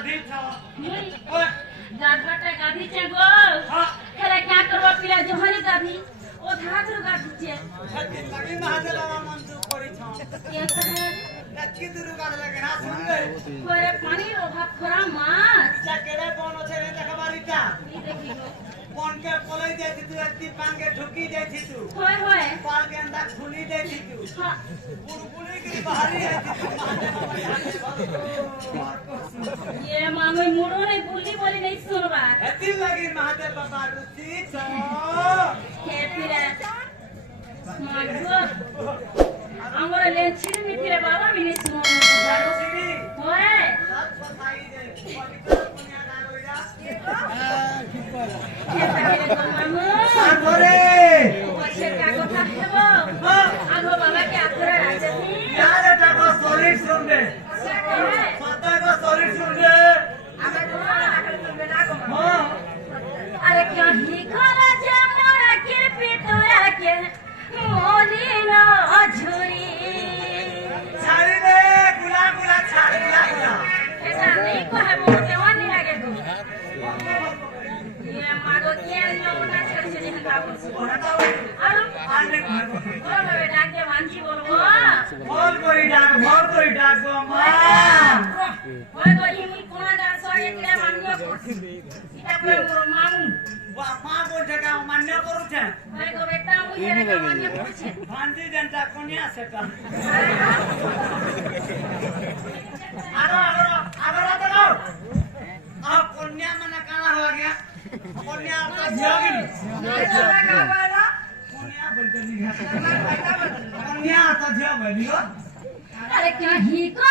गाधी था गाधटा गाधी छे गो खरे क्या करबो पिला जोहरी गाधी ओ धागरो गाधी छे लगी महादेवा मन तू करी छ ये कहे कच्ची दुरु गाध लगे ना सुन ले कोरे पानी अभाव खरा मास चा केड़े बन छे रे देखबारीटा ई देखी गो बन के पलई जाई तू अति पान के ठुकी जाई तू होय होय पाल के अंदर खुली जाई तू हां बुड़बुड़ी की बाहरी आई तू महादेव ये मामे मुड़ो ने बुल्ली बोली नहीं सुनबा अति लगी महादेव बाबा रुचि छ हे पिला मागो हमरे ले छिड़ मिथिरे बाबा मिने सुनो झाड़ू सीढ़ी होय सब बताई दे पवित्र पुण्य दान होइला हे तके को मामू आगोरे पछे का কথা हेबो आगो बाबा के आखरा राजती यार एटा को सॉलिड सुन दे सत्ता को सॉलिड सुन दे आगे तुम्हारा आगे तुम बेटा को हां अरे कहीं खरा जमरा के पितोरा के मोली न अझुरी छाड़ी दे गुला गुला छाड़ी गुला गुला ऐसा नहीं को है मोर के वन नहीं लगे तू ये मागो के न उना छड़ से नहीं हटाओ हटाओ अरे आने बोलो बेटा के मानसी बोलो बोल कोई डाक गो मां ओए गो हिमी कोना डाल सो एक ले मानियो को इटा पे मोर मामू वाह मां को जगह मान्य करू छे ओए गो बेटा मु हेरे के मानियो को छे भांजी जनता कोनिया सेटा आरो अब कोन्या मने काना हो गया कोन्या का जियोगी कोन्या बोलते नहीं कोन्या तो जियो बोलियो अरे क्या ही को